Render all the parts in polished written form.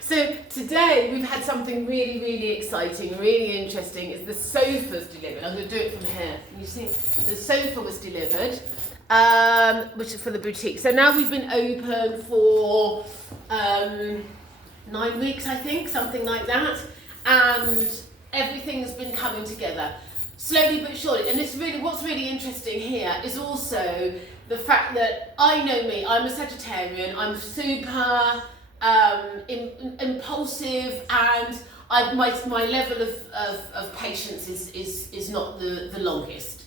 So today we've had something really, really exciting, really interesting. Is the sofa's delivered. I'm going to do it from here. You see, the sofa was delivered, which is for the boutique. So now we've been open for 9 weeks, I think, something like that, and everything's been coming together slowly but surely. And it's really, what's really interesting here is also the fact that I know me. I'm a Sagittarian. I'm super impulsive, and my level of patience is not the longest.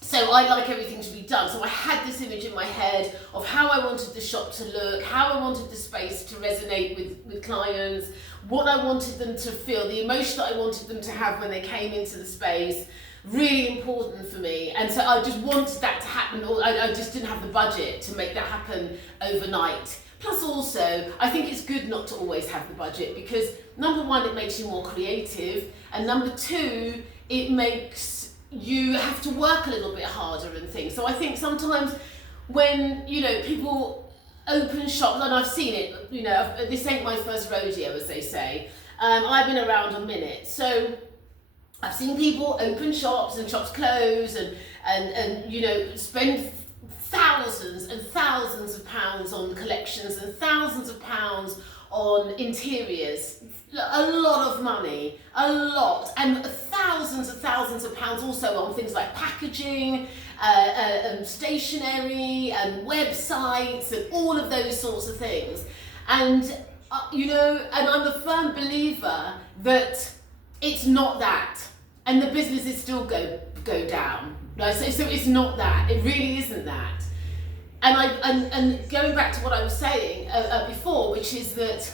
So I like everything to be done. So I had this image in my head of how I wanted the shop to look, how I wanted the space to resonate with clients, what I wanted them to feel, the emotion that I wanted them to have when they came into the space. Really important for me. And so I just wanted that to happen. I just didn't have the budget to make that happen overnight. Plus also, I think it's good not to always have the budget, because number one, it makes you more creative, and number two, it makes you have to work a little bit harder and things. So I think sometimes when, people open shops, and I've seen it, this ain't my first rodeo, as they say. I've been around a minute. So I've seen people open shops and shops close and spend thousands and thousands of pounds on collections and thousands of pounds on interiors, a lot of money, and thousands of pounds also on things like packaging, stationery and websites and all of those sorts of things. And and I'm a firm believer that it's not that, and the businesses still go down. Right? So it's not that. It really isn't that. And going back to what I was saying before, which is that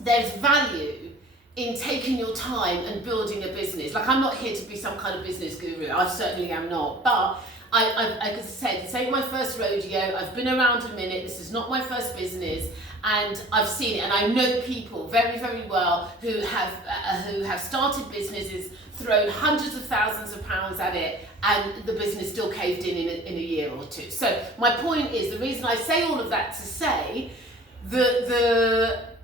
there's value in taking your time and building a business. Like, I'm not here to be some kind of business guru. I certainly am not. But like I said, this ain't my first rodeo. I've been around a minute. This is not my first business, and I've seen it. And I know people very, very well who have started businesses, thrown hundreds of thousands of pounds at it, and the business still caved in a year or two. So my point is, the reason I say all of that to say that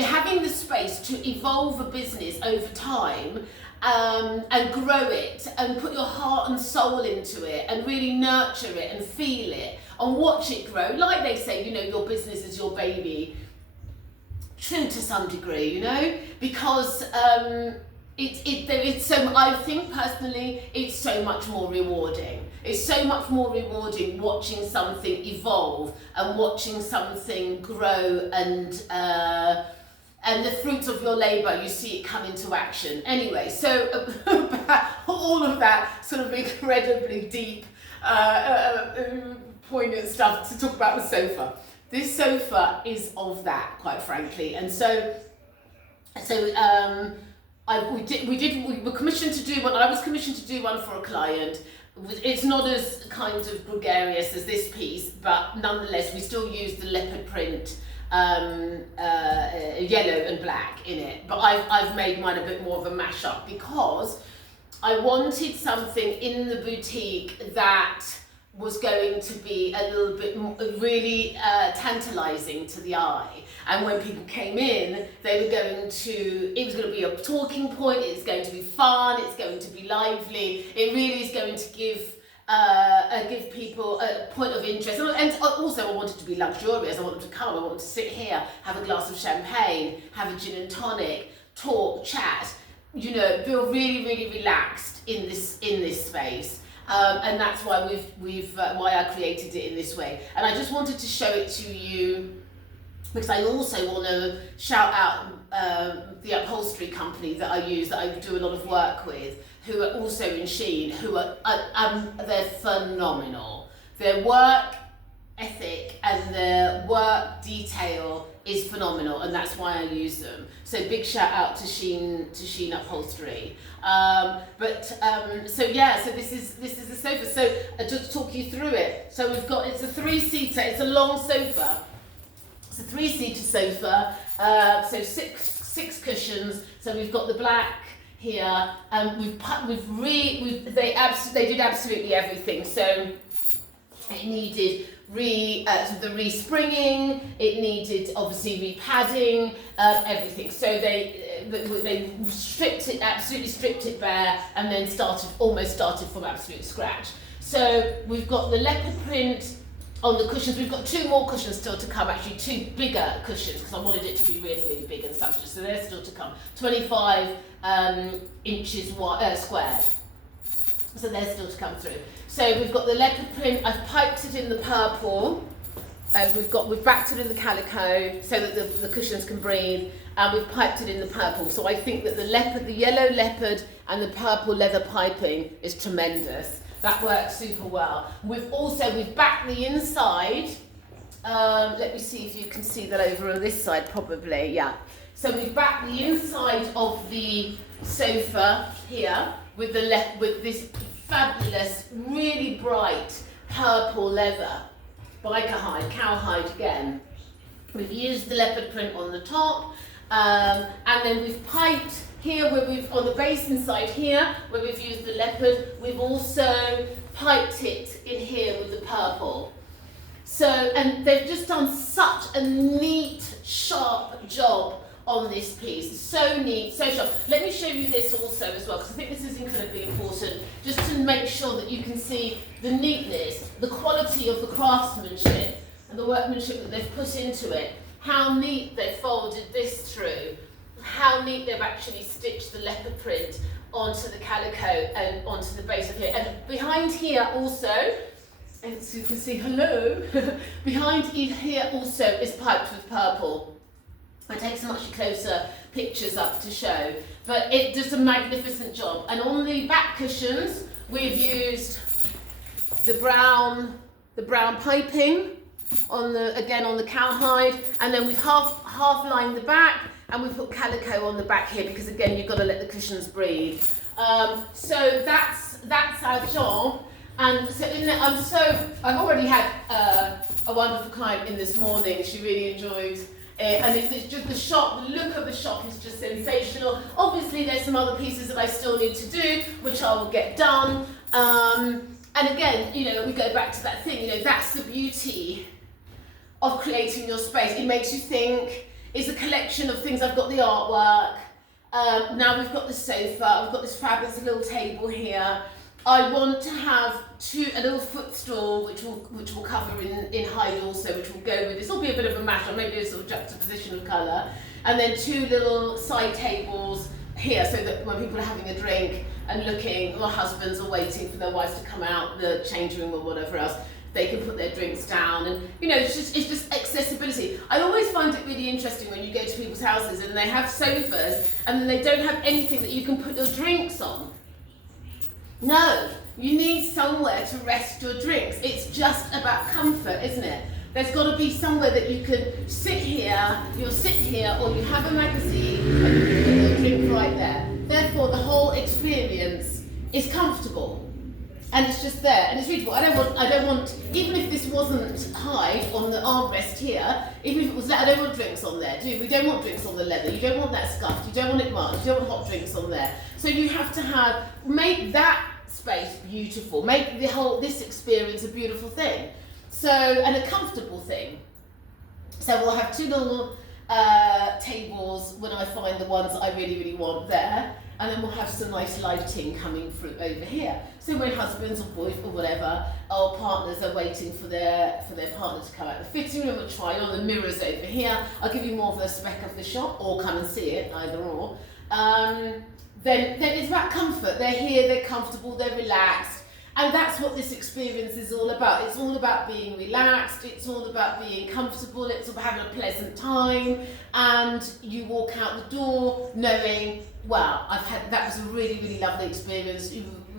having the space to evolve a business over time, and grow it and put your heart and soul into it and really nurture it and feel it and watch it grow. Like they say, your business is your baby. True to some degree, because it's so. I think personally, it's so much more rewarding. It's so much more rewarding watching something evolve and watching something grow, and the fruits of your labour, you see it come into action. Anyway, so all of that sort of incredibly deep, poignant stuff to talk about the sofa. This sofa is of that, quite frankly, and so we were commissioned to do one. I was commissioned to do one for a client. It's not as kind of gregarious as this piece, but nonetheless, we still use the leopard print, yellow and black in it. But I've made mine a bit more of a mashup, because I wanted something in the boutique that was going to be a little bit more, really tantalizing to the eye. And when people came in, it was going to be a talking point, it's going to be fun, it's going to be lively, it really is going to give people a point of interest. And also I wanted to be luxurious. I wanted to come, I wanted to sit here, have a glass of champagne, have a gin and tonic, talk, chat, feel really, really relaxed in this space. And that's why why I created it in this way. And I just wanted to show it to you, because I also want to shout out the upholstery company that I use, that I do a lot of work with, who are also in Shein, who are they're phenomenal. Their work ethic and their work detail is phenomenal, and that's why I use them. So big shout out to Shein Upholstery. So this is the sofa. So I'll just talk you through it. So it's a 3-seater. It's a long sofa. It's a 3-seater sofa. So six cushions. So we've got the black here, and they did absolutely everything. So it needed the re-springing, it needed obviously re-padding, everything. So they absolutely stripped it bare, and then almost started from absolute scratch. So we've got the leopard print on the cushions. We've got 2 more cushions still to come, actually 2 bigger cushions, because I wanted it to be really, really big and sumptuous. So they're still to come, 25 inches squared. So they're still to come through. So we've got the leopard print. I've piped it in the purple. We've backed it in the calico so that the cushions can breathe, and we've piped it in the purple. So I think that the yellow leopard and the purple leather piping is tremendous. That works super well. We've backed the inside. Let me see if you can see that over on this side, probably, yeah. So we've backed the inside of the sofa here with this fabulous, really bright purple leather, biker hide, cowhide again. We've used the leopard print on the top, and then we've piped here on the base inside here, where we've used the leopard, we've also piped it in here with the purple. So, and they've just done such a neat, sharp job on this piece. So neat, so sharp. Let me show you this also as well, because I think this is incredibly important, just to make sure that you can see the neatness, the quality of the craftsmanship and the workmanship that they've put into it. How neat they've folded this through, how neat they've actually stitched the leopard print onto the calico and onto the base of here. And behind here also, as you can see, hello, behind here also is piped with purple. I take some much closer pictures up to show, but it does a magnificent job. And on the back cushions, we've used the brown piping on the cowhide, and then we've half lined the back, and we put calico on the back here, because again, you've got to let the cushions breathe. So that's our job. And so I've already had a wonderful client in this morning. She really enjoyed it, and it's just the look of the shop is just sensational. Obviously, there's some other pieces that I still need to do, which I will get done. And again, we go back to that thing. That's the beauty of creating your space. It makes you think. It's a collection of things. I've got the artwork. Now we've got the sofa. I've got this fabulous little table here. I want to have a little footstool, which will cover in hide also, which will go with this. Will be a bit of a mash, or maybe a sort of juxtaposition of colour, and then 2 little side tables here, so that when people are having a drink and looking, or husbands are waiting for their wives to come out the change room or whatever else, they can put their drinks down, and it's just accessibility. I always find it really interesting when you go to people's houses and they have sofas and then they don't have anything that you can put your drinks on. No, you need somewhere to rest your drinks. It's just about comfort, isn't it? There's got to be somewhere that you can sit here, you'll sit here, or you have a magazine and you can put your drink right there. Therefore, the whole experience is comfortable. And it's just there, and it's readable. I don't want, even if this wasn't hide on the armrest here, even if it was that, I don't want drinks on there, we? We don't want drinks on the leather, you don't want that scuffed, you don't want it marked, you don't want hot drinks on there. So you have to make that space beautiful, make this experience a beautiful thing. So, and a comfortable thing. So we'll have 2 little tables when I find the ones that I really, really want there. And then we'll have some nice lighting coming through over here. So when husbands or boys or whatever, or partners are waiting for their partner to come out the fitting room or try on, the mirrors over here. I'll give you more of a spec of the shop, or come and see it, either or. Then it's about comfort. They're here, they're comfortable, they're relaxed. And that's what this experience is all about. It's all about being relaxed, it's all about being comfortable, it's about having a pleasant time, and you walk out the door knowing, wow, that was a really, really lovely experience.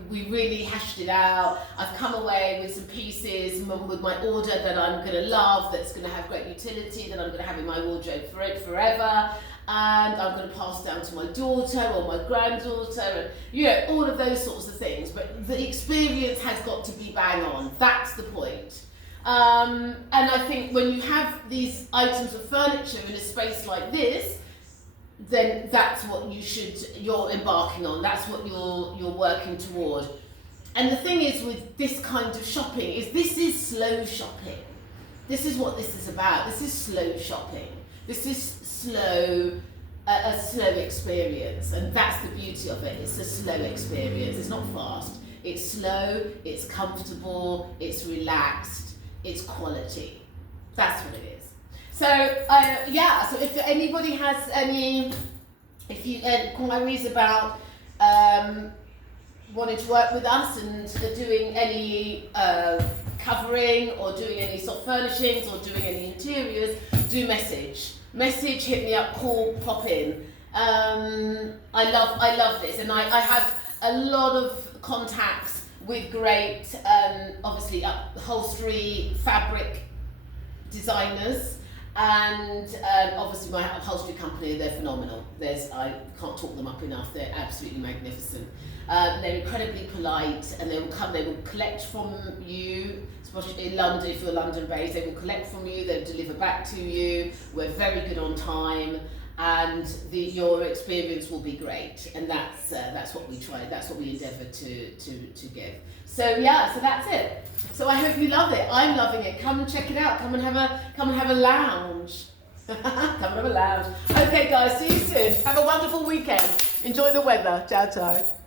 We really hashed it out. I've come away with some pieces with my order that I'm going to love, that's going to have great utility, that I'm going to have in my wardrobe forever. And I'm going to pass down to my daughter or my granddaughter, and all of those sorts of things. But the experience has got to be bang on. That's the point. And I think when you have these items of furniture in a space like this, then that's what you're embarking on. That's what you're working toward. And the thing is with this kind of shopping is this is slow shopping. this is what this is about. This is slow shopping. This is slow, a slow experience, and that's the beauty of it. It's a slow experience. It's not fast. It's slow, it's comfortable, it's relaxed, it's quality. That's what it is. So yeah, so if anybody has any, if you queries about wanting to work with us and doing any covering or doing any soft furnishings or doing any interiors, do message, hit me up, call, pop in. I love this, and I have a lot of contacts with great, obviously upholstery, fabric designers, and obviously my upholstery company. They're phenomenal. I can't talk them up enough. They're absolutely magnificent. They're incredibly polite, and they will collect from you, especially in London. If you're London based, they will collect from you, they'll deliver back to you. We're very good on time, and your experience will be great, and that's what we try. That's what we endeavour to give. So yeah, so that's it. So I hope you love it. I'm loving it. Come and check it out. Come and have a lounge. Come and have a lounge. Okay, guys. See you soon. Have a wonderful weekend. Enjoy the weather. Ciao, ciao.